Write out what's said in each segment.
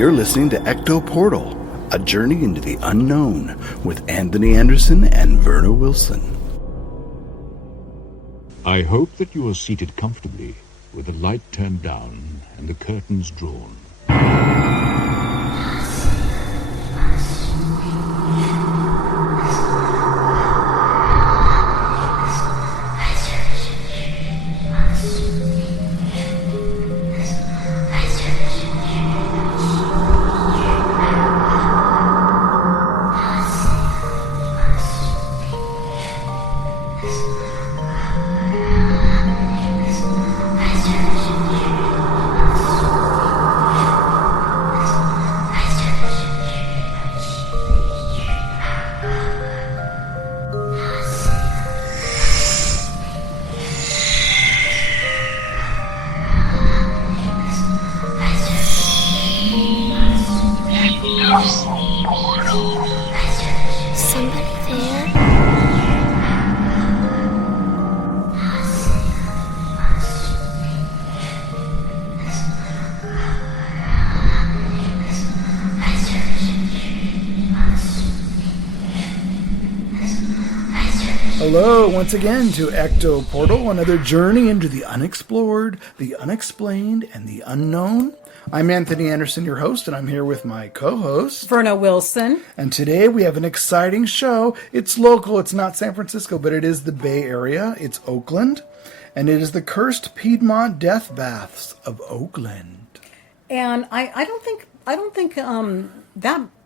You're listening to Ecto Portal, a journey into the unknown with Anthony Anderson and Verna Wilson. I hope that you are seated comfortably with the light turned down and the curtains drawn. Hello, once again to Ecto Portal, another journey into the unexplored, the unexplained, and the unknown. I'm Anthony Anderson, your host, and I'm here with my co-host, Verna Wilson. And today we have an exciting show. It's local, it's not San Francisco, but it is the Bay Area. It's Oakland, and it is the cursed Piedmont death baths of Oakland. And I don't think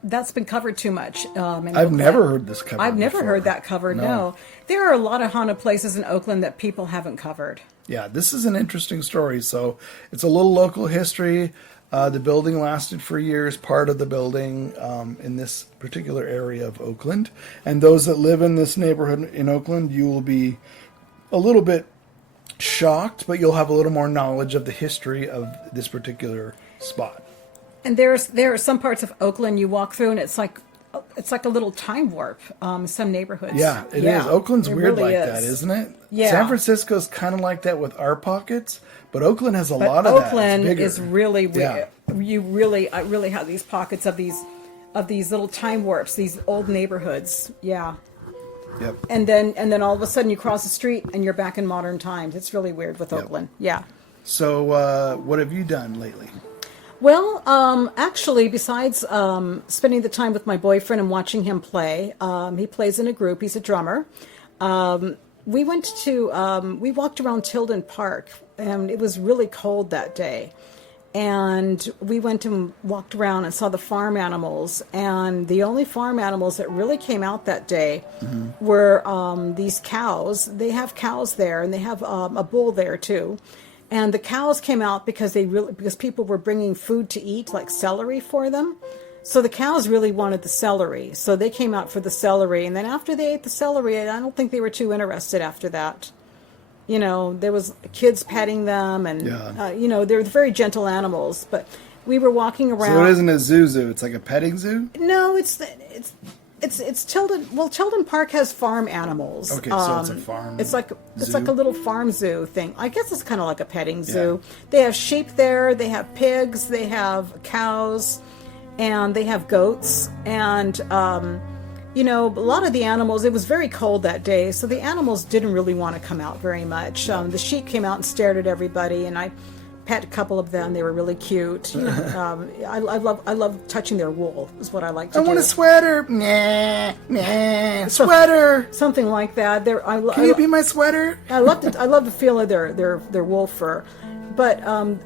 that's been covered too much. I've never heard this covered. I've never heard that covered. No, there are a lot of haunted places in Oakland that people haven't covered. Yeah, this is an interesting story. So it's a little local history. The building lasted for years, part of the building in this particular area of Oakland. And those that live in this neighborhood in Oakland, you will be a little bit shocked, but you'll have a little more knowledge of the history of this particular spot. And there are some parts of Oakland you walk through, and it's like a little time warp. Some neighborhoods. Yeah, it is. Oakland's weird really like that, isn't it? Yeah. San Francisco's kind of like that with our pockets, but Oakland has a lot of that. Oakland is really weird. Yeah. I really have these pockets of these little time warps, these old neighborhoods. Yeah. Yep. And then all of a sudden you cross the street and you're back in modern times. It's really weird with Oakland. Yeah. So what have you done lately? Well, actually, besides spending the time with my boyfriend and watching him play, he plays in a group. He's a drummer. We walked around Tilden Park, and it was really cold that day. And we went and walked around and saw the farm animals. And the only farm animals that really came out that day were these cows. They have cows there, and they have a bull there too. And the cows came out because people were bringing food to eat, like celery for them. So the cows really wanted the celery. So they came out for the celery. And then after they ate the celery, I don't think they were too interested after that. You know, there was kids petting them, and they're very gentle animals. But we were walking around. So it isn't a zoo. It's like a petting zoo? No, it's Tilden. Well, Tilden Park has farm animals. Okay, so it's a farm. It's like a little farm zoo thing. I guess it's kind of like a petting zoo. Yeah. They have sheep there. They have pigs. They have cows, and they have goats. And a lot of the animals. It was very cold that day, so the animals didn't really want to come out very much. The sheep came out and stared at everybody, and I pet a couple of them. They were really cute. I love touching their wool. Is what I like to do. I want a sweater. Nah, sweater. Something like that. Can you be my sweater? I love the feel of their wool fur. But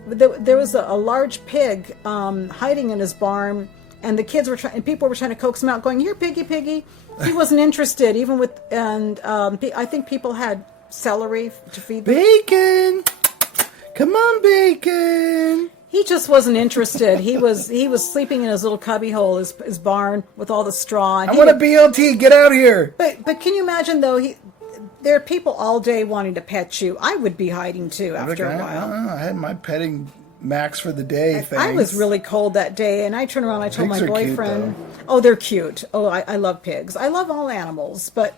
there was a large pig hiding in his barn, and the kids people were trying to coax him out, going, "Here, piggy, piggy." He wasn't interested, even with, and I think people had celery to feed them. Bacon. Come on, Bacon. He just wasn't interested. He was sleeping in his little cubby hole, his barn with all the straw. I want a BLT. Get out of here. But can you imagine though? There are people all day wanting to pet you. I would be hiding too after a while. I had my petting max for the day. I was really cold that day, and I turned around. I told Pigs my are cute, boyfriend, though. "Oh, they're cute. Oh, I love pigs. I love all animals, but."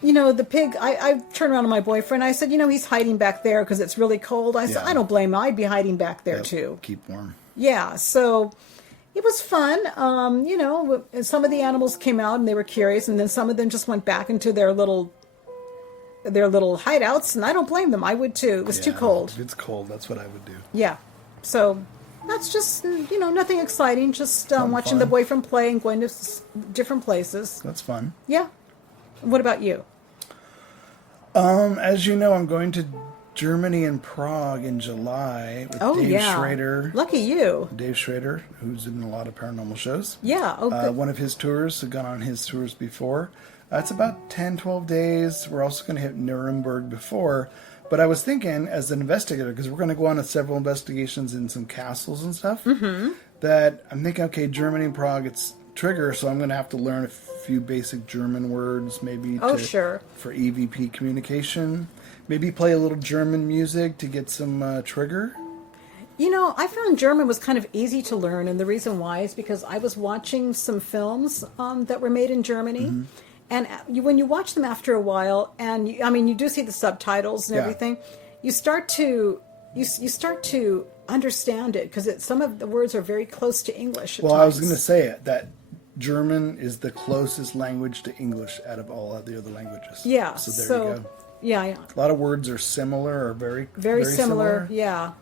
The pig, I turned around to my boyfriend. I said, he's hiding back there because it's really cold. I said, I don't blame him. I'd be hiding back there too. Keep warm. Yeah, so it was fun. Some of the animals came out and they were curious, and then some of them just went back into their little hideouts, and I don't blame them. I would too. It was too cold. If it's cold, that's what I would do. Yeah. So that's just, nothing exciting. Just watching fun. the boyfriend play and going to different places. That's fun. Yeah. What about you? As you know, I'm going to Germany and Prague in July with Dave Schrader. Lucky you. Dave Schrader, who's in a lot of paranormal shows. Yeah. Oh, good. One of his tours, I've gone on his tours before. It's about 10, 12 days. We're also going to hit Nuremberg before. But I was thinking, as an investigator, because we're going to go on several investigations in some castles and stuff, that I'm thinking, okay, Germany and Prague, it's trigger, so I'm going to have to learn a few basic German words, maybe sure. for EVP communication. Maybe play a little German music to get some trigger. I found German was kind of easy to learn, and the reason why is because I was watching some films that were made in Germany, and when you watch them after a while, and you do see the subtitles and everything, you start to understand it because some of the words are very close to English. Well, I was going to say it, that German is the closest language to English out of all of the other languages. Yeah. So there you go. Yeah. A lot of words are similar or very similar. Yeah.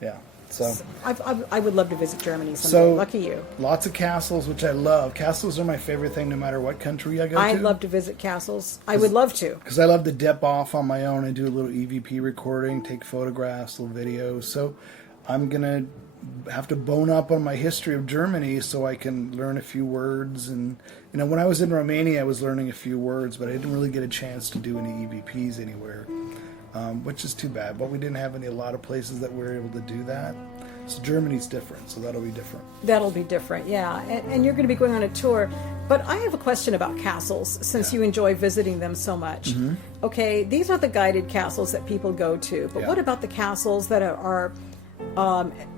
Yeah. So I would love to visit Germany someday. Lucky you. Lots of castles, which I love. Castles are my favorite thing no matter what country I go to. I'd love to visit castles. I would love to. Because I love to dip off on my own and do a little EVP recording, take photographs, little videos. So I'm going to have to bone up on my history of Germany so I can learn a few words. And, when I was in Romania, I was learning a few words, but I didn't really get a chance to do any EVPs anywhere. Which is too bad, but we didn't have a lot of places that we were able to do that. So Germany's different, so that'll be different. That'll be different, yeah. And you're going to be going on a tour. But I have a question about castles, since you enjoy visiting them so much. Okay, these are the guided castles that people go to, but what about the castles that are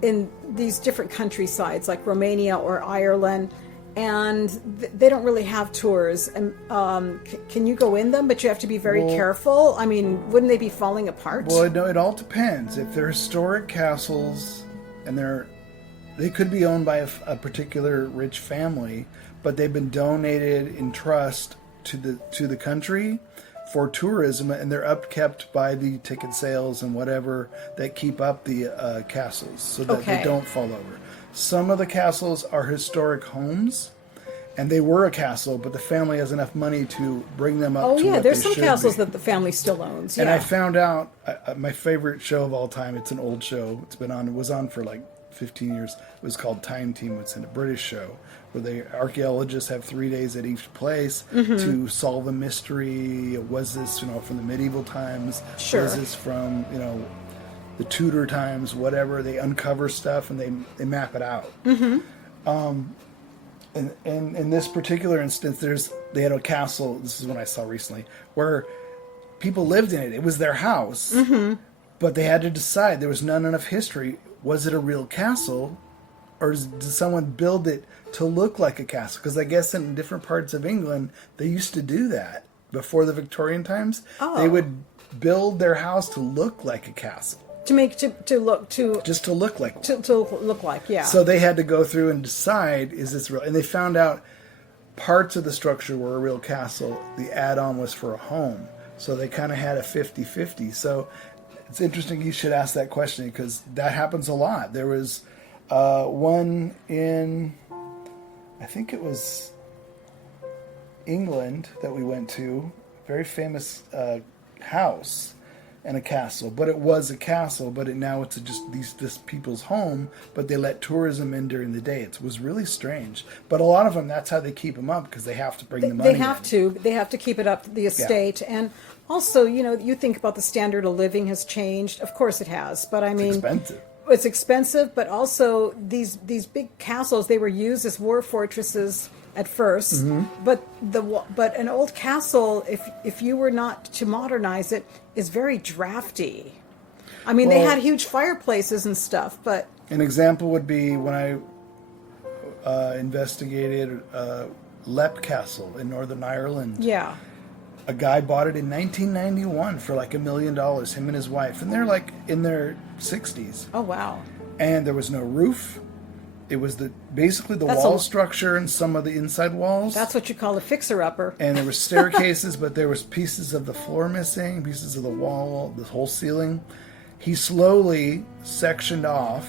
in these different countrysides, like Romania or Ireland, and they don't really have tours? And can you go in them, but you have to be very careful? Wouldn't they be falling apart? Well, no, it all depends. If they're historic castles and they could be owned by a particular rich family, but they've been donated in trust to the country for tourism, and they're upkept by the ticket sales and whatever that keep up the castles so that they don't fall over. Some of the castles are historic homes, and they were a castle, but the family has enough money to bring them up to what there's they some should castles be. that the family still owns. And I found out my favorite show of all time. It's an old show. It was on for like 15 years. It was called Time Team. It's a British show where the archaeologists have 3 days at each place to solve a mystery. Was this, from the medieval times? Sure. Was this from, the Tudor times? Whatever. They uncover stuff and they map it out. And in this particular instance, they had a castle. This is one I saw recently where people lived in it. It was their house, but they had to decide. There was not enough history. Was it a real castle, or did someone build it to look like a castle? Because I guess in different parts of England, they used to do that before the Victorian times. They would build their house to look like a castle. Just to look like, yeah. So they had to go through and decide, is this real? And they found out parts of the structure were a real castle. The add-on was for a home. So they kind of had a 50-50. So it's interesting you should ask that question because that happens a lot. There was one in, I think it was England that we went to, very famous house and a castle, but it was a castle, but now it's just this people's home, but they let tourism in during the day. It was really strange, but a lot of them, that's how they keep them up because they have to bring the money. They have to keep it up, the estate, and also, you think about the standard of living has changed. Of course, it has, but It's expensive. It's expensive, but also these big castles, they were used as war fortresses at first, but an old castle, if you were not to modernize it, is very drafty. They had huge fireplaces and stuff, but an example would be when I investigated Leap Castle in Northern Ireland. Yeah. A guy bought it in 1991 for like $1 million, him and his wife, and they're like in their 60s. Oh wow. and there was no roof. It was basically the That's wall structure and some of the inside walls. That's what you call a fixer-upper. And there were staircases, but there was pieces of the floor missing, pieces of the wall, the whole ceiling. He slowly sectioned off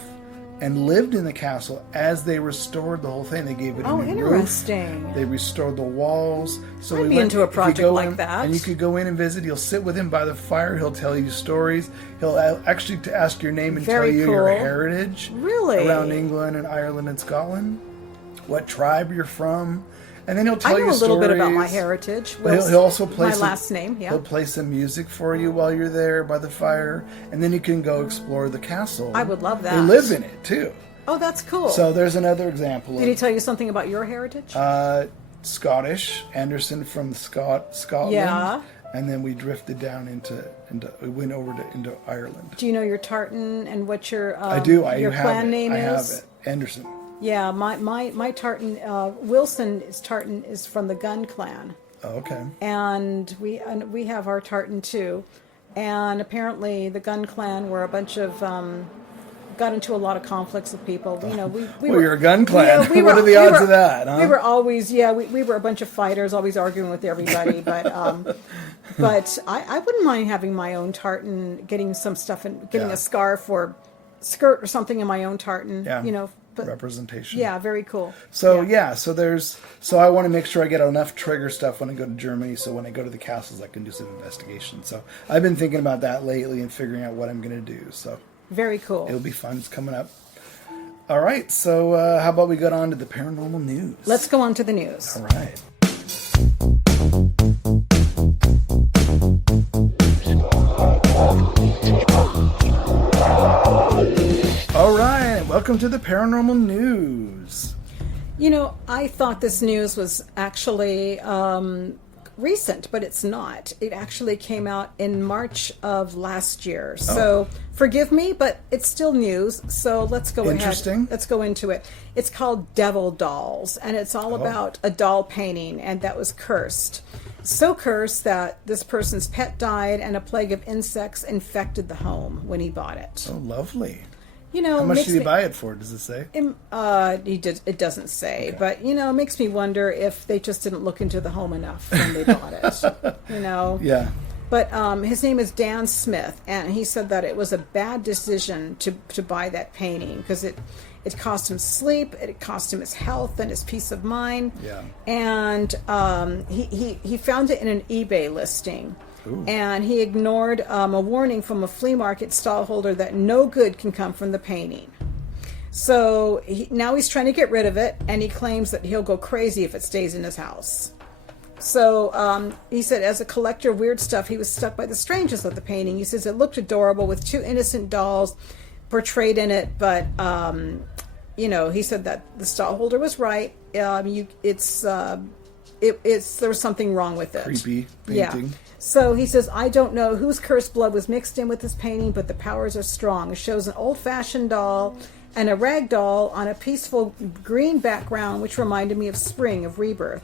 and lived in the castle as they restored the whole thing. They gave it a new interesting. roof. They restored the walls. So I'd be into a project like that. And you could go in and visit. You'll sit with him by the fire. He'll tell you stories. He'll actually ask your name and Very tell you cool. your heritage. Really? Around England and Ireland and Scotland. What tribe you're from. And then he'll tell you I know a little bit about my stories. heritage. But he'll also play my last name, yeah. He'll play some music for you while you're there by the fire. And then you can go explore the castle. I would love that. They live in it, too. Oh, that's cool. So there's another example. Did he tell you something about your heritage? Scottish, Anderson from Scotland. Yeah. And then we drifted down we went over into Ireland. Do you know your tartan and what your I do. your clan name I have is? it. Anderson. Yeah, my tartan, Wilson's tartan is from the Gun clan. Oh, okay. And we have our tartan too. And apparently the Gun clan were a bunch of got into a lot of conflicts with people. You know, we Well, you're a gun clan. Yeah, What are the odds of that, huh? We were always, we were a bunch of fighters, always arguing with everybody. But I wouldn't mind having my own tartan, getting some stuff and getting a scarf or skirt or something in my own tartan. Yeah. You know, but representation. yeah, very cool. So so I want to make sure I get enough trigger stuff when I go to Germany, so when I go to the castles I can do some investigation. So I've been thinking about that lately and figuring out what I'm going to do. So Very cool. it'll be fun. It's coming up. All right, so how about we get on to the paranormal news? Let's go on to the news. All right. All right, welcome to the paranormal news. You know, I thought this news was actually recent, but it's not. It actually came out in March of last year. So forgive me, but it's still news. So let's go Interesting. ahead. Let's go into it. It's called Devil Dolls, and it's all about a doll painting, and that was cursed. So cursed that this person's pet died and a plague of insects infected the home when he bought it. Oh, lovely. You know, How much makes did he me- buy it for? Does it say? He did. It doesn't say, but you know, it makes me wonder if they just didn't look into the home enough when they bought it. You know. Yeah. But his name is Dan Smith, and he said that it was a bad decision to buy that painting because it cost him sleep, it cost him his health and his peace of mind. Yeah. And he found it in an eBay listing. Ooh. And he ignored a warning from a flea market stallholder that no good can come from the painting. So now he's trying to get rid of it, and he claims that he'll go crazy if it stays in his house. So he said, as a collector of weird stuff, he was struck by the strangeness of the painting. He says it looked adorable with two innocent dolls portrayed in it, but you know, he said that the stallholder was right. There was something wrong with it. Creepy painting. Yeah. So he says, I don't know whose cursed blood was mixed in with this painting, but the powers are strong. It shows an old-fashioned doll and a rag doll on a peaceful green background, which reminded me of spring, of rebirth.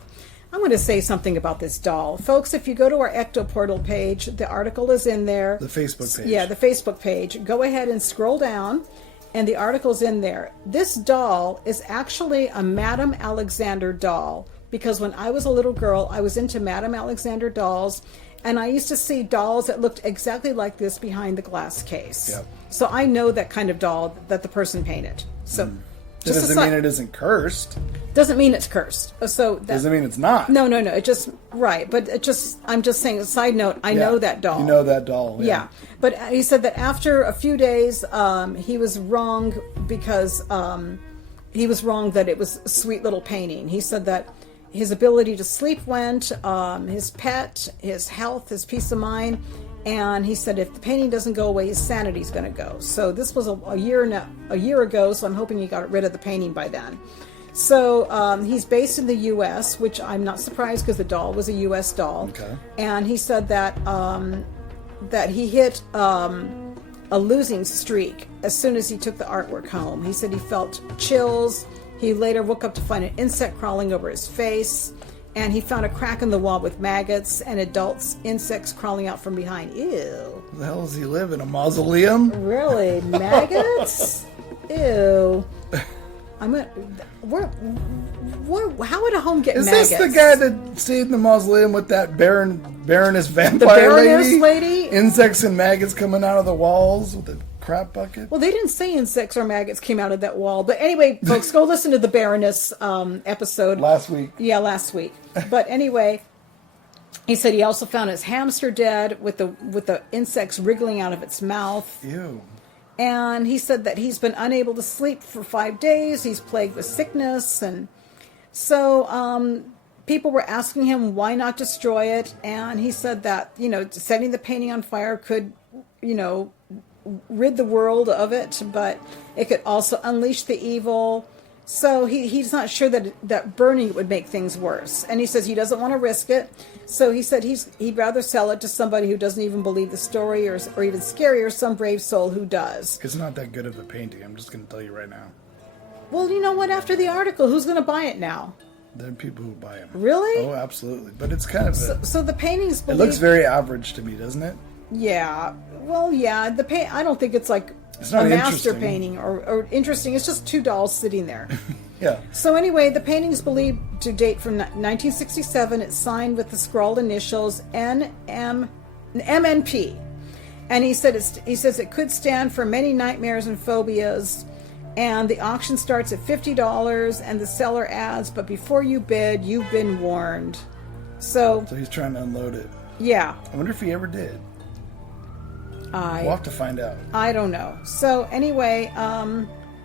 I'm going to say something about this doll. Folks, if you go to our Ecto portal page, the article is in there. The Facebook page. Yeah, the Facebook page. Go ahead and scroll down, and the article's in there. This doll is actually a Madame Alexander doll, because when I was a little girl, I was into Madame Alexander dolls, and I used to see dolls that looked exactly like this behind the glass case. Yep. So I know that kind of doll that the person painted. So That doesn't mean it isn't cursed. doesn't mean it's cursed. So that, Doesn't mean it's not. no. It just right, but I'm just saying. A side note. I know that doll. You know that doll. Yeah, but he said that after a few days, he was wrong because he was wrong that it was a sweet little painting. He said that his ability to sleep went, his pet, his health, his peace of mind, and he said if the painting doesn't go away, his sanity's going to go. So this was a year ago, so I'm hoping he got rid of the painting by then. So he's based in the U.S., which I'm not surprised because the doll was a U.S. doll. Okay. And he said that that he hit a losing streak as soon as he took the artwork home. He said he felt chills. He later woke up to find an insect crawling over his face, and he found a crack in the wall with maggots and adult insects crawling out from behind. Ew. Where the hell does he live? In a mausoleum? Really? Maggots? Ew. I'm gonna. How would a home get Is maggots? this the guy that stayed in the mausoleum with that Baroness vampire The Baroness lady? Insects and maggots coming out of the walls with a crap bucket? Well, they didn't say insects or maggots came out of that wall. But anyway, folks, go listen to the Baroness episode. Last week. Yeah, last week. But anyway, he said he also found his hamster dead with the insects wriggling out of its mouth. Ew. And he said that he's been unable to sleep for 5 days. He's plagued with sickness. And so people were asking him why not destroy it. And he said that, setting the painting on fire could, rid the world of it, but it could also unleash the evil. So he's not sure that burning it would make things worse. And he says he doesn't want to risk it. So he said he'd rather sell it to somebody who doesn't even believe the story, or even scarier, some brave soul who does. It's not that good of a painting, I'm just going to tell you right now. Well, you know what? After the article, who's going to buy it now? There are people who buy them. Really? Oh, absolutely. But it's kind of So the paintings it looks very average to me, doesn't it? Yeah. Well, yeah. The paint. I don't think it's like It's not a master interesting. painting or interesting. It's just 2 dolls sitting there. Yeah. So anyway, the painting is believed to date from 1967. It's signed with the scrawled initials MNP, and he says it could stand for many nightmares and phobias. And the auction starts at $50, and the seller adds, "But before you bid, you've been warned." So So he's trying to unload it. yeah, I wonder if he ever did. We'll I have to find out. don't know. So anyway,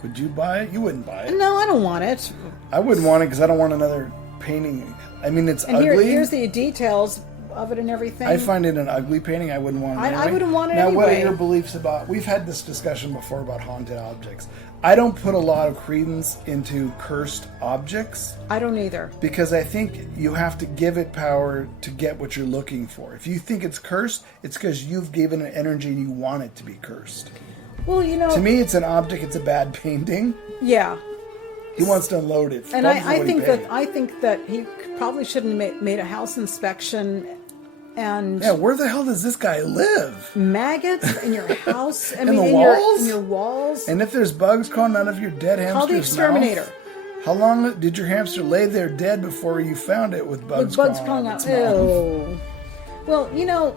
Would you buy it? You wouldn't buy it. no, I don't want it. I wouldn't want it because I don't want another painting. I mean, it's And ugly. here's the details of it and everything. I find it an ugly painting. I wouldn't want it. I anyway. wouldn't want it now, what are anyway. your beliefs about? We've had this discussion before about haunted objects. I don't put a lot of credence into cursed objects I don't either. because I think you have to give it power to get what you're looking for. If you think it's cursed, it's because you've given it energy and you want it to be cursed. Well, To me, it's an object. It's a bad painting. yeah. He wants to unload it. And Probably I what he think paid. that he probably shouldn't have made a house inspection and Yeah, where the hell does this guy live? maggots in your house. I In mean, the in walls? your walls. And if there's bugs crawling out of your dead hamster's Call the exterminator. mouth, how long did your hamster lay there dead before you found it with bugs, With bugs crawling crawling out out. of its mouth? Ew. Well,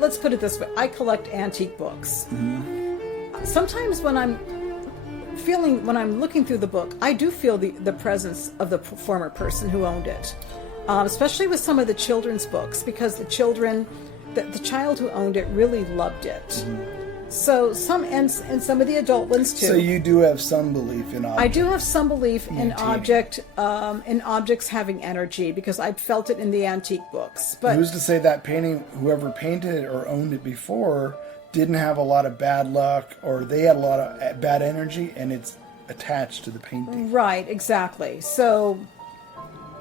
let's put it this way. I collect antique books. Mm-hmm. Sometimes when I'm looking through the book, I do feel the presence of the former person who owned it. Especially with some of the children's books, because the child who owned it really loved it. So some and some of the adult ones too. So you do have some belief in objects. I do have some belief in Antique. objects having energy, because I've felt it in the antique books. But Who's to say that painting, whoever painted it or owned it before, didn't have a lot of bad luck, or they had a lot of bad energy, and it's attached to the painting? right, exactly. So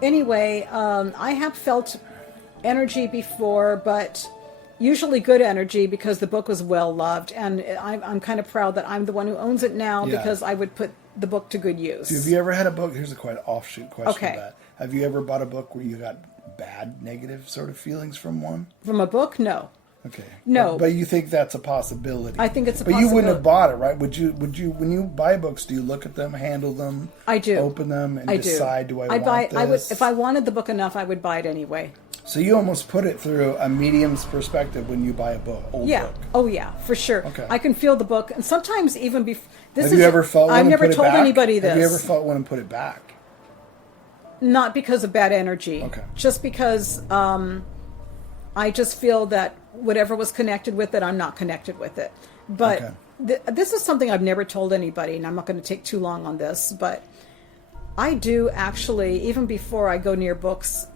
anyway, I have felt energy before, but usually good energy, because the book was well loved, and I'm kind of proud that I'm the one who owns it now, Yeah. because I would put the book to good use. Have you ever had a book? Here's a quite offshoot question Okay. of that. Have you ever bought a book where you got bad, negative sort of feelings from one? From a book? No. Okay. No. But you think that's a possibility? I think it's a But you wouldn't have possibility. bought it, right? Would you, when you buy books, do you look at them, handle them? I do. Open them and I decide, do I I'd want buy, this? I would, if I wanted the book enough, I would buy it anyway. So you almost put it through a medium's perspective when you buy a book, old Yeah. book. Oh, yeah, for sure. Okay. I can feel the book, and sometimes even before. Have you ever felt one I've and never put it told back? anybody this. Have you ever felt one and put it back? Not because of bad energy. Okay. Just because I just feel that whatever was connected with it, I'm not connected with it. But Okay. this is something I've never told anybody, and I'm not going to take too long on this, but I do actually, even before I go near books,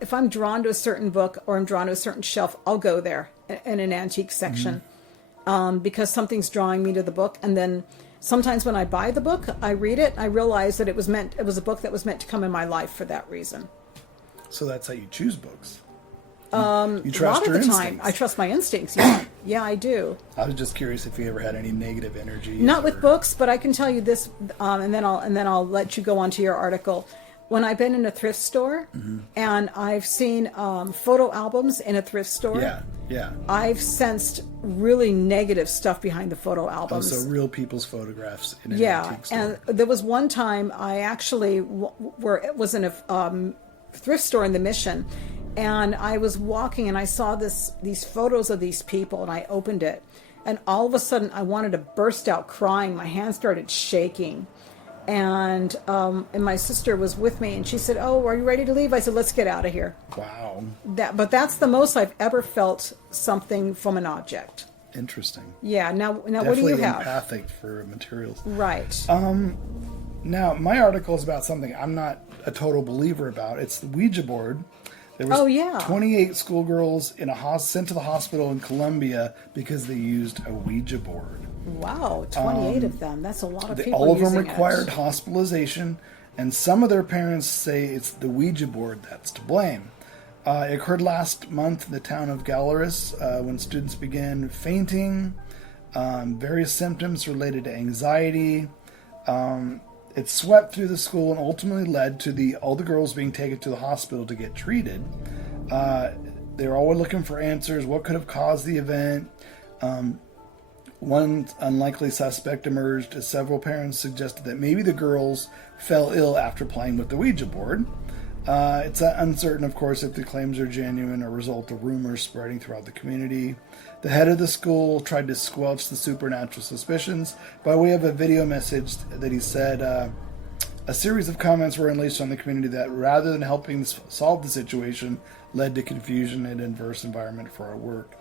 if I'm drawn to a certain book or I'm drawn to a certain shelf, I'll go there in an antique section because something's drawing me to the book. And then sometimes when I buy the book, I read it, I realize that it was a book that was meant to come in my life for that reason. So that's how you choose books. You A trust lot your of the time, instincts. I trust my instincts. Yeah, yeah, I do. I was just curious if you ever had any negative energy. Not with books, but I can tell you this, and then I'll let you go on to your article. when I've been in a thrift store and I've seen photo albums in a thrift store. Yeah. I've sensed really negative stuff behind the photo Oh, albums. so real people's photographs in an Yeah, antique store. and there was one time I actually was in a thrift store in the Mission, and I was walking and I saw these photos of these people, and I opened it, and all of a sudden I wanted to burst out crying. My hands started shaking, and my sister was with me, and she said, "Oh, are you ready to leave?" I said, "Let's get out of here." Wow. But that's the most I've ever felt something from an object. Interesting. Yeah. Now what do Definitely you have? empathic for materials. Right. Now, my article is about something I'm not a total believer about. It's the Ouija board. There was 28 schoolgirls sent to the hospital in Colombia because they used a Ouija board. Wow, 28 of them. That's a lot of people. All of them using required it. hospitalization, and some of their parents say it's the Ouija board that's to blame. It occurred last month in the town of Galeras when students began fainting, various symptoms related to anxiety. It swept through the school and ultimately led to all the girls being taken to the hospital to get treated. They were always looking for answers. What could have caused the event? One unlikely suspect emerged as several parents suggested that maybe the girls fell ill after playing with the Ouija board. It's uncertain, of course, if the claims are genuine or a result of rumors spreading throughout the community. The head of the school tried to squelch the supernatural suspicions by way of a video message that he said a series of comments were unleashed on the community that, rather than helping solve the situation, led to confusion and adverse environment for our work.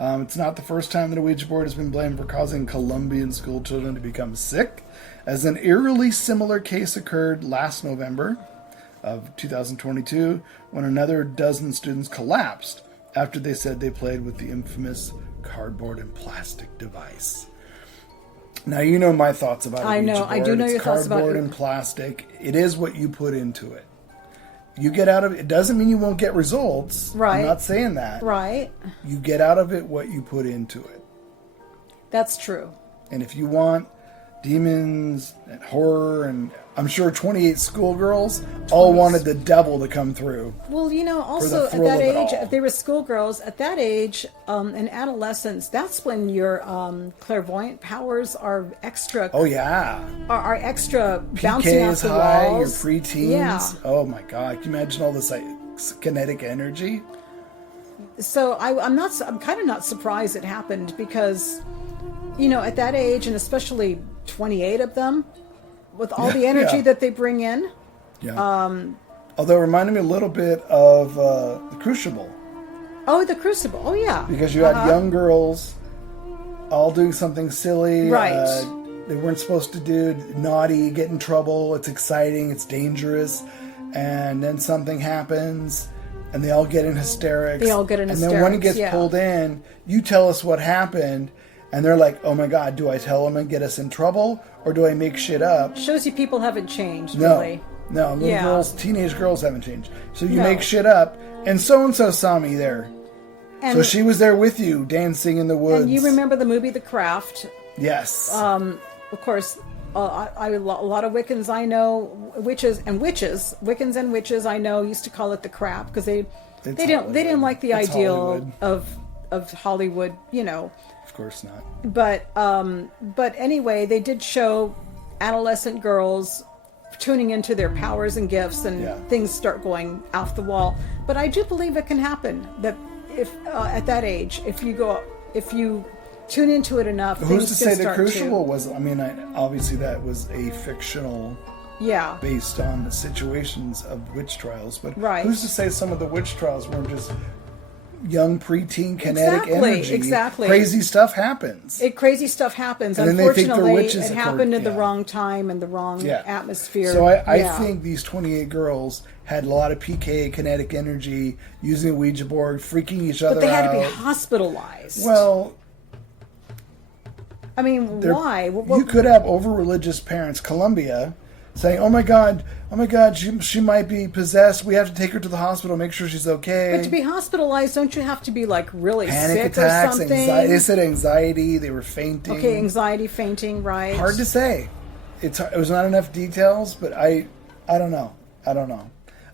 It's not the first time that a Ouija board has been blamed for causing Colombian school children to become sick, as an eerily similar case occurred last November of 2022 when another dozen students collapsed after they said they played with the infamous cardboard and plastic device. Now, you know my thoughts about a Ouija board. I do know It's your thoughts about cardboard and plastic. It is what you put into it. You get out of it. It doesn't mean you won't get results. Right. I'm not saying that. Right. You get out of it what you put into it. That's true. And if you want demons and horror, and I'm sure 28 schoolgirls all wanted the devil to come through. Well, also at thrill that of it age, all. if they were schoolgirls, at that age, in adolescence, that's when your clairvoyant powers are extra. Oh, yeah. Are extra bouncing PK off is the high, walls. your preteens. Yeah. Oh, my God. Can you imagine all this kinetic energy? So I'm kind of not surprised it happened because, at that age, and especially 28 of them, with all the energy that they bring in. Yeah. Although it reminded me a little bit of the Crucible. Oh, the Crucible. Oh, yeah. Because you had young girls all doing something silly. Right. They weren't supposed to do, naughty, get in trouble. It's exciting. It's dangerous. And then something happens. And they all get in hysterics. And then when it gets pulled in, you tell us what happened. And they're like, oh my God, do I tell them and get us in trouble? Or do I make shit up? Shows you people haven't changed, No. really. No, little girls, teenage girls haven't changed. So you No. make shit up. And so-and-so saw me there. And, So she was there with you, dancing in the woods. and you remember the movie The Craft. Yes. Of course, a lot of Wiccans I know, Wiccans and witches I know used to call it the crap because they didn't like the It's ideal Hollywood. of Hollywood, Of course not. But anyway, they did show adolescent girls tuning into their powers and gifts, and things start going off the wall. But I do believe it can happen. That if at that age, if you tune into it enough, Who's to things say can the start Crucible was? I mean, obviously that was a fictional, based on the situations of witch trials. But Right. who's to say some of the witch trials weren't just young preteen kinetic energy? Exactly. Crazy stuff happens. Crazy stuff happens. And then they think they're Unfortunately, witches, it of happened course, at the yeah. wrong time and the wrong atmosphere. So I think these 28 girls had a lot of PK kinetic energy, using a Ouija board, freaking each other out. But they had to be hospitalized. Well, I mean, why? You could have over-religious parents, Colombia, saying, "Oh my God, she might be possessed. We have to take her to the hospital, make sure she's okay." But to be hospitalized, don't you have to be like really Panic sick attacks, or something? anxiety. They said anxiety. They were fainting. Okay, anxiety, fainting, right? Hard to say. It was not enough details, but I don't know. I don't know.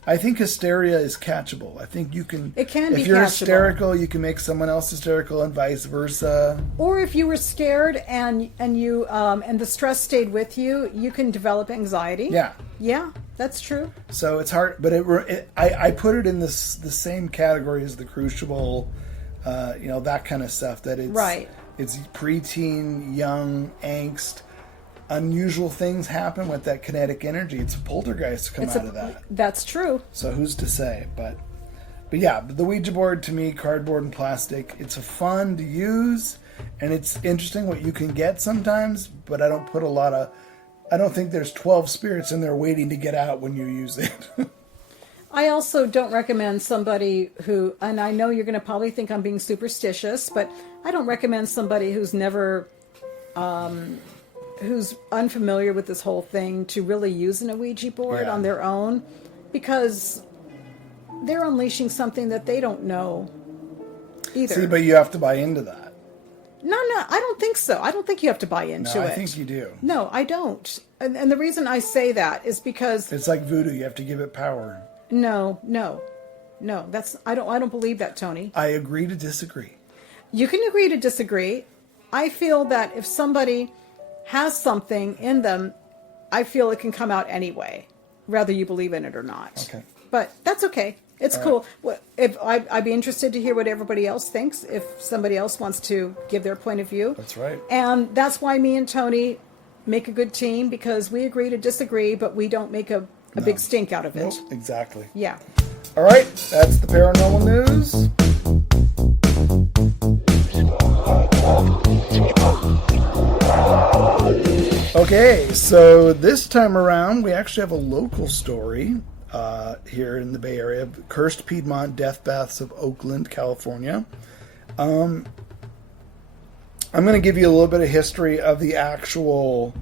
I think hysteria is catchable. I think you can. It can be If you're catchable. hysterical, you can make someone else hysterical, and vice versa. Or if you were scared and the stress stayed with you, you can develop anxiety. Yeah. Yeah, that's true. So it's hard, but I put it in the same category as the crucible, that kind of stuff. That it's Right. It's preteen, young angst. Unusual things happen with that kinetic energy. It's a poltergeist to come out of that. That's true. So who's to say? But yeah, the Ouija board to me, cardboard and plastic, it's fun to use, and it's interesting what you can get sometimes. But I don't think there's 12 spirits in there waiting to get out when you use it. I also don't recommend somebody who, and I know you're going to probably think I'm being superstitious, but I don't recommend somebody who's never, who's unfamiliar with this whole thing to really use an Ouija board Yeah. on their own, because they're unleashing something that they don't know either. See, but you have to buy into that. No, I don't think so. I don't think you have to buy into No, it. I think you do. No, I don't. And the reason I say that is because It's like voodoo. You have to give it power. no. I don't believe that, Tony. I agree to disagree. You can agree to disagree. I feel that if somebody has something in them, I feel it can come out anyway, whether you believe in it or not. Okay. But that's okay. It's cool. If I'd be interested to hear what everybody else thinks, if somebody else wants to give their point of view. That's right. And that's why me and Tony make a good team, because we agree to disagree, but we don't make a big stink out of it. Nope, exactly. Yeah. All right, that's the paranormal news. Okay, so this time around, we actually have a local story here in the Bay Area. Cursed Piedmont Death Baths of Oakland, California. I'm going to give you a little bit of history of the actual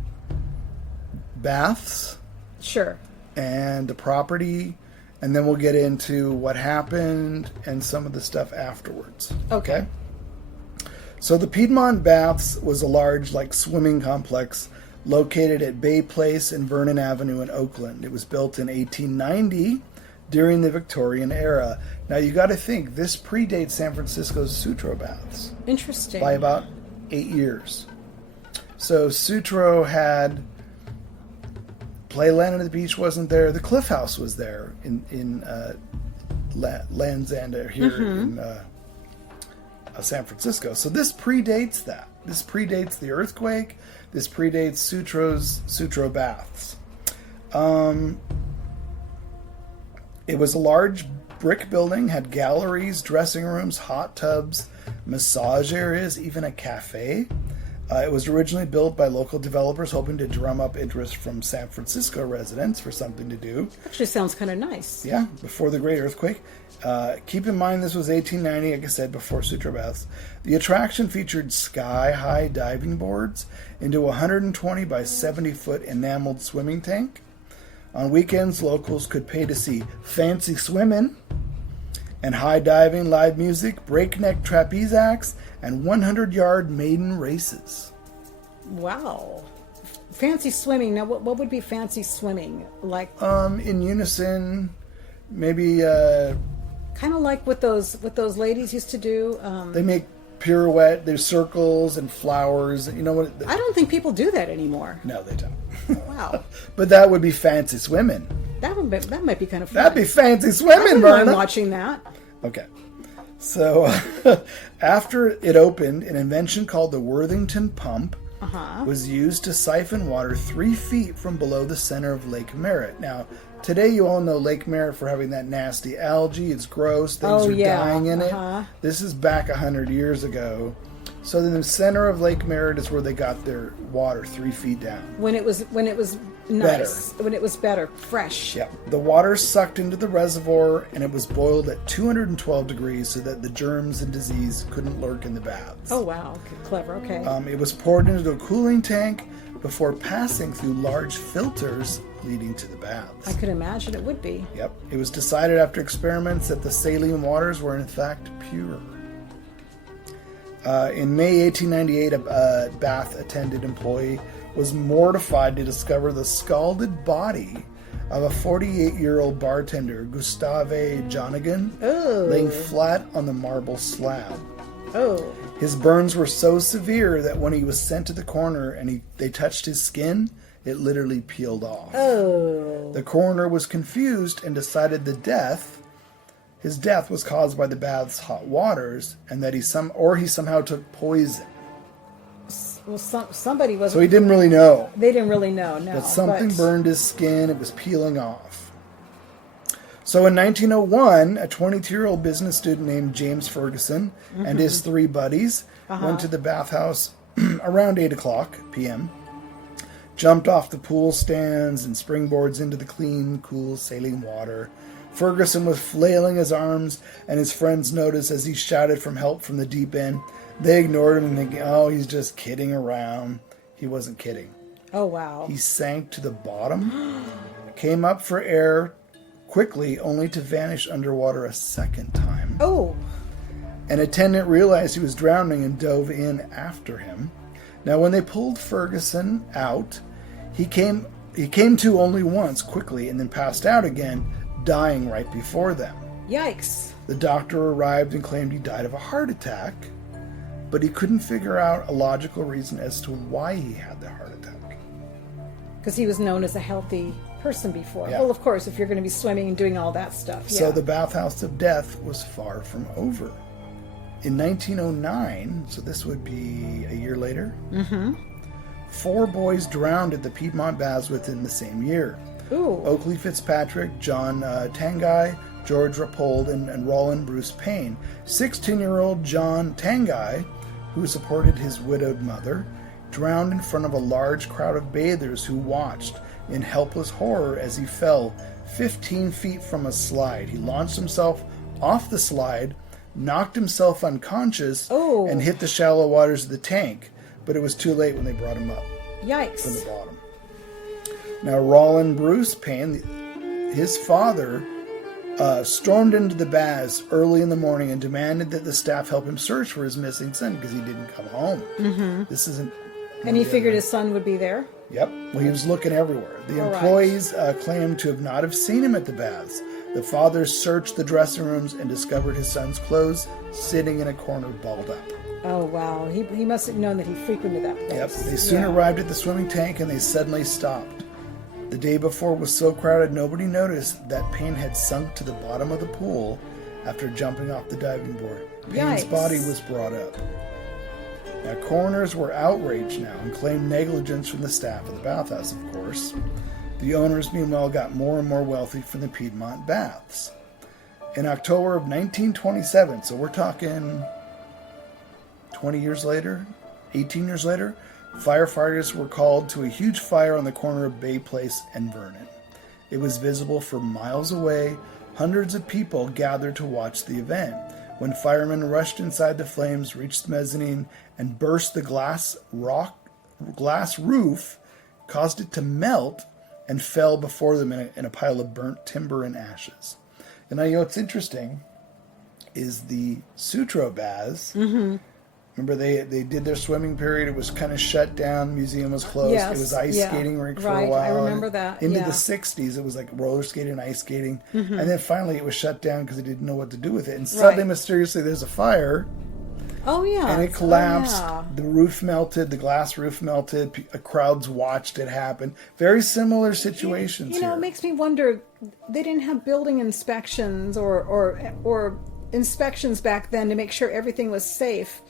baths Sure. and the property, and then we'll get into what happened and some of the stuff afterwards. Okay. So the Piedmont Baths was a large, swimming complex located at Bay Place and Vernon Avenue in Oakland. It was built in 1890 during the Victorian era. Now you got to think, this predates San Francisco's Sutro Baths Interesting. by about 8 years. So Sutro had Playland at the beach wasn't there. The Cliff House was there in Land's End here in San Francisco. So this predates that. This predates the earthquake. This predates Sutro Baths. It was a large brick building, had galleries, dressing rooms, hot tubs, massage areas, even a cafe. It was originally built by local developers hoping to drum up interest from San Francisco residents for something to do. Actually sounds kind of nice. Yeah, before the Great Earthquake. Keep in mind this was 1890, like I said, before Sutro Baths. The attraction featured sky-high diving boards into a 120 by 70-foot enameled swimming tank. On weekends, locals could pay to see fancy swimming and high diving, live music, breakneck trapeze acts, and 100-yard maiden races. Wow. Fancy swimming. Now, what would be fancy swimming? Like, In unison, maybe kind of like what those ladies used to do. they make pirouette. There's circles and flowers. You know what? I don't think people do that anymore. No, they don't. Wow. But that would be fancy swimming. That might be kind of fun. That'd be fancy I swimming, wouldn't mind Verna. watching that. Okay. So, after it opened, an invention called the Worthington Pump was used to siphon water 3 feet from below the center of Lake Merritt. Now, today you all know Lake Merritt for having that nasty algae. It's gross. Things are dying in it. This is back 100 years ago. So in the center of Lake Merritt is where they got their water 3 feet down. When it was nice. When it was better, fresh. Yeah. The water sucked into the reservoir and it was boiled at 212 degrees so that the germs and disease couldn't lurk in the baths. Oh wow, clever. Okay. It was poured into a cooling tank before passing through large filters leading to the baths. I could imagine it would be. Yep. It was decided after experiments that the saline waters were in fact pure. In May 1898, a bath attendant employee was mortified to discover the scalded body of a 48-year-old bartender, Gustave Jonigan, laying flat on the marble slab. Oh. His burns were so severe that when he was sent to the coroner and they touched his skin, it literally peeled off. Oh. The coroner was confused and decided his death was caused by the bath's hot waters, and that he somehow took poison. Well, somebody wasn't. So he didn't really know. They didn't really know, no. But something burned his skin. It was peeling off. So in 1901, a 22-year-old business student named James Ferguson and his 3 buddies went to the bathhouse around 8 o'clock p.m., jumped off the pool stands and springboards into the clean, cool, sailing water. Ferguson was flailing his arms, and his friends noticed as he shouted for help from the deep end. They ignored him and thinking, oh, he's just kidding around. He wasn't kidding. Oh, wow. He sank to the bottom, came up for air quickly, only to vanish underwater a second time. Oh. An attendant realized he was drowning and dove in after him. Now, when they pulled Ferguson out, he came to only once quickly and then passed out again, dying right before them. Yikes. The doctor arrived and claimed he died of a heart attack, but he couldn't figure out a logical reason as to why he had the heart attack. Because he was known as a healthy person before. Yeah. Well, of course, if you're going to be swimming and doing all that stuff. So yeah. the bathhouse of death was far from over. In 1909, so this would be a year later, 4 boys drowned at the Piedmont baths within the same year. Ooh. Oakley Fitzpatrick, John Tanguy, George Rappold, and Roland Bruce Payne. 16-year-old John Tanguy, who supported his widowed mother, drowned in front of a large crowd of bathers who watched in helpless horror as he fell 15 feet from a slide. He launched himself off the slide, knocked himself unconscious, and hit the shallow waters of the tank, but it was too late when they brought him up Yikes. from the bottom. Now, Roland Bruce Payne, his father, stormed into the baths early in the morning and demanded that the staff help him search for his missing son because he didn't come home. This isn't. And he figured his son would be there? Yep. Well, he was looking everywhere. The employees claimed to not have seen him at the baths. The father searched the dressing rooms and discovered his son's clothes sitting in a corner, balled up. Oh, wow. He must have known that he frequented that place. Yep. They soon arrived at the swimming tank and they suddenly stopped. The day before was so crowded nobody noticed that Payne had sunk to the bottom of the pool after jumping off the diving board. Payne's body was brought up. Now, coroners were outraged now and claimed negligence from the staff of the bathhouse, of course. The owners, meanwhile, got more and more wealthy from the Piedmont baths. In October of 1927, so we're talking 20 years later, 18 years later, firefighters were called to a huge fire on the corner of Bay Place and Vernon. It was visible for miles away. Hundreds of people gathered to watch the event. When firemen rushed inside the flames, reached the mezzanine, and burst the glass roof, caused it to melt, and fell before them in a pile of burnt timber and ashes. And I know what's interesting is the Sutro baths. Remember, they did their swimming period. It was kind of shut down. The museum was closed. Yes, It was ice skating rink for a right. while. I remember that. Into the 60s, it was like roller skating and ice skating. And then finally it was shut down because they didn't know what to do with it. And suddenly, mysteriously, there's a fire. Oh, yeah. And it collapsed. The roof melted. The glass roof melted. Crowds watched it happen. Very similar situations You know, here. it makes me wonder, they didn't have building inspections or inspections back then to make sure everything was safe.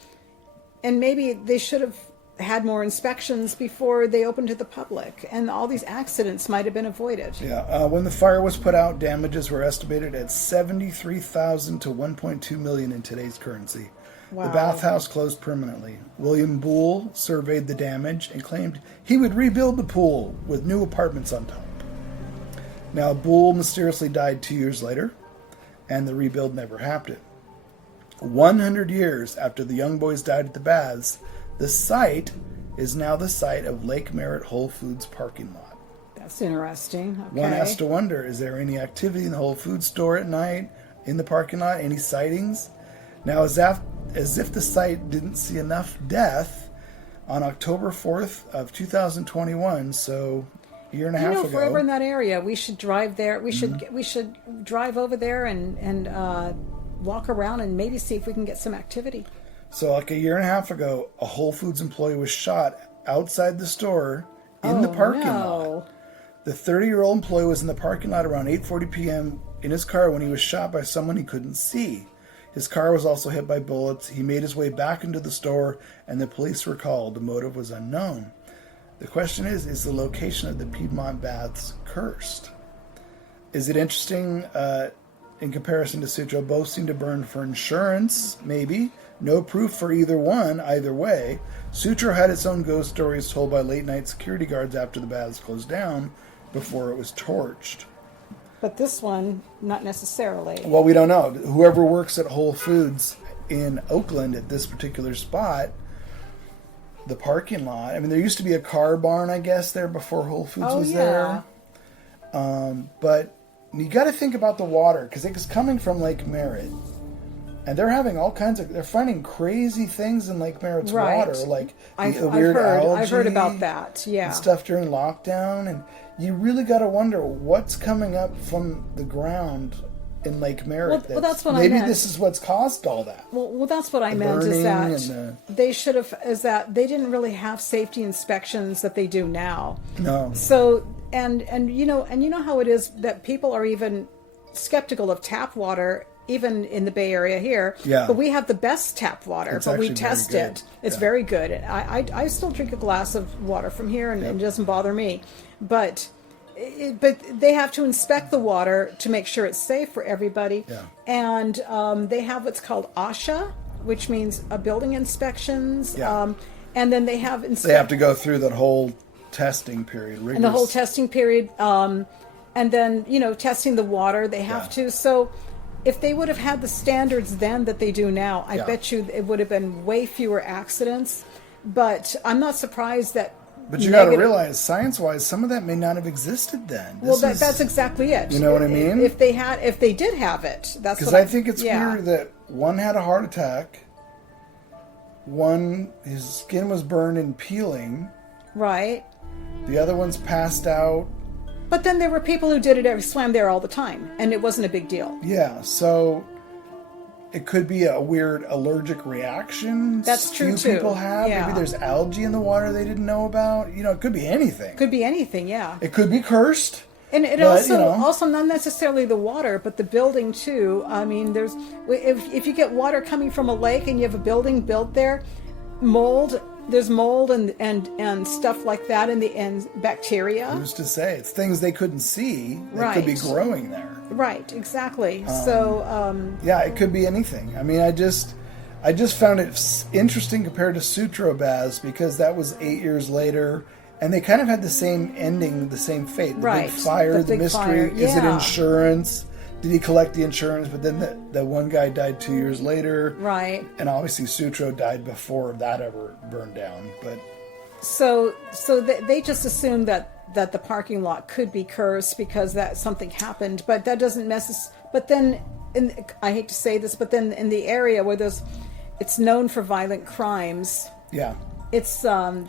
And maybe they should have had more inspections before they opened to the public, and all these accidents might have been avoided. Yeah, when the fire was put out, damages were estimated at $73,000 to $1.2 million in today's currency. Wow. The bathhouse closed permanently. William Boole surveyed the damage and claimed he would rebuild the pool with new apartments on top. Now, Boole mysteriously died 2 years later, and the rebuild never happened. 100 years after the young boys died at the baths, the site is now the site of Lake Merritt Whole Foods parking lot. That's interesting. Okay. One has to wonder, is there any activity in the Whole Foods store at night, in the parking lot, any sightings? Now, as if the site didn't see enough death, on October 4th of 2021, so year and a half if we're ever in ago. that area, we should drive there. We should we should drive over there and walk around and maybe see if we can get some activity. So like a year and a half ago, a Whole Foods employee was shot outside the store in the parking lot. The 30-year-old employee was in the parking lot around 8:40 p.m. in his car when he was shot by someone he couldn't see. His car was also hit by bullets. He made his way back into the store, and the police were called. The motive was unknown. The question is the location of the Piedmont baths cursed? Is it interesting in comparison to Sutro? Both seem to burn for insurance, maybe. No proof for either one, either way. Sutro had its own ghost stories told by late-night security guards after the baths closed down before it was torched. But this one, not necessarily. Well, we don't know. Whoever works at Whole Foods in Oakland at this particular spot, the parking lot. I mean, there used to be a car barn, I guess, there before Whole Foods was there. But you got to think about the water because it's coming from Lake Merritt, and they're having all kinds of. They're finding crazy things in Lake Merritt's water, like the weird algae. I've heard about that. Yeah, and stuff during lockdown, and you really got to wonder what's coming up from the ground in Lake Merritt. Well, that's what I meant. Maybe this is what's caused all that. Well, that's what I meant is that they should have, is that they didn't really have safety inspections that they do now. No. So, and you know how it is that people are even skeptical of tap water, even in the Bay Area here. Yeah. But we have the best tap water, but we test it. It's very good. I still drink a glass of water from here, and it doesn't bother me. But they have to inspect the water to make sure it's safe for everybody. Yeah. And they have what's called OSHA, which means building inspections. Yeah. And then they have They have to go through that whole testing period. And the whole testing period. And then, testing the water, they have to. So if they would have had the standards then that they do now, I bet you it would have been way fewer accidents. But I'm not surprised that. But you got to realize, science-wise, some of that may not have existed then. That's exactly it. You know what I mean? If they did have it, that's because I think it's weird that one had a heart attack, one his skin was burned and peeling, right? The other one's passed out. But then there were people who did it, swam there all the time, and it wasn't a big deal. Yeah, so it could be a weird allergic reaction. That's true too. People have. Yeah. Maybe there's algae in the water they didn't know about. It could be anything. Could be anything, yeah. It could be cursed. And it also not necessarily the water, but the building too. I mean, if you get water coming from a lake and you have a building built there, there's mold and stuff like that and bacteria. Who's to say? It's things they couldn't see that could be growing there. Right, exactly. Yeah, it could be anything. I mean, I just found it interesting compared to Sutro baths because that was 8 years later, and they kind of had the same ending, the same fate. The big fire, the mystery. Fire. Yeah. Is it insurance? Did he collect the insurance? But then the one guy died 2 years later. Right. And obviously Sutro died before that ever burned down. But so they just assumed that the parking lot could be cursed because that something happened, but that doesn't But then, I hate to say this, but then in the area where it's known for violent crimes. Yeah. It's a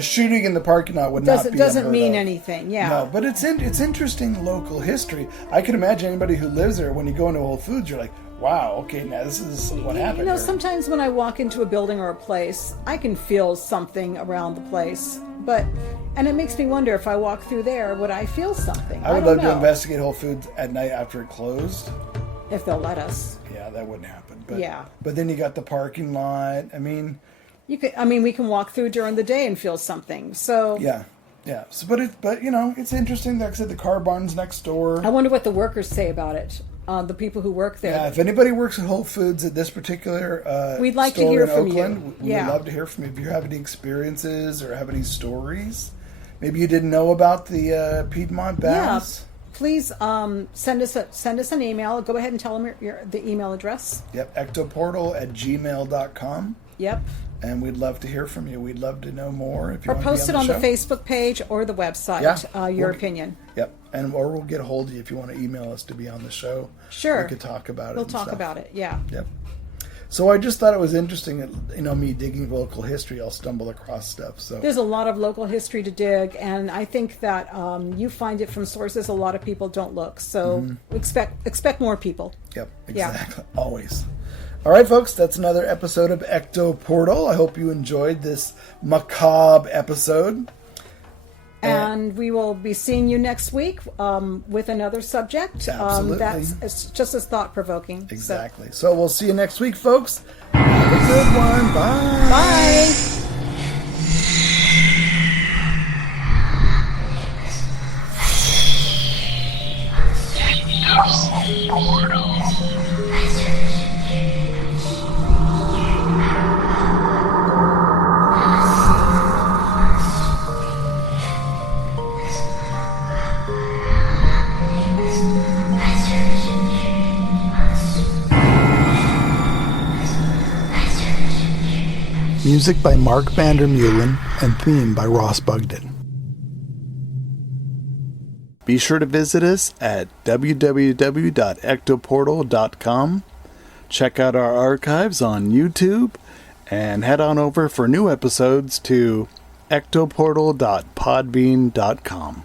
shooting in the parking lot would not be doesn't mean of. anything. Yeah. No, but it's interesting local history. I can imagine anybody who lives there, when you go into Whole Foods, you're like, wow, okay, now this is what happened. Here. Sometimes when I walk into a building or a place, I can feel something around the place, and it makes me wonder if I walk through there, would I feel something? I would love to investigate Whole Foods at night after it closed. If they'll let us. Yeah, that wouldn't happen. But, yeah. But then you got the parking lot. I mean, we can walk through during the day and feel something. So yeah. So, but it's interesting. Like I said, the car barn's next door. I wonder what the workers say about it. The people who work there. Yeah, if anybody works at Whole Foods at this particular we'd like store to hear in from Oakland, you. We'd love to hear from you. If you have any experiences or have any stories, maybe you didn't know about the Piedmont baths. Yeah. Please send us an email. Go ahead and tell them the email address. Yep, ectoportal@gmail.com. Yep. And we'd love to hear from you. We'd love to know more. If you or want post to be it on the show. Facebook page or the website. Your opinion. Yep. Or we'll get a hold of you if you want to email us to be on the show. Sure. We could talk about it. We'll talk about it. Yeah. Yep. So I just thought it was interesting that, me digging local history, I'll stumble across stuff. So There's a lot of local history to dig, and I think that you find it from sources a lot of people don't look. So expect more people. Yep, Yeah. exactly. Always. All right, folks, that's another episode of Ecto Portal. I hope you enjoyed this macabre episode. And we will be seeing you next week with another subject. Absolutely. It's just as thought-provoking. Exactly. So we'll see you next week, folks. Have a good one. Bye. Bye. Music by Mark Vandermeulen and theme by Ross Bugden. Be sure to visit us at www.ectoportal.com. Check out our archives on YouTube and head on over for new episodes to ectoportal.podbean.com.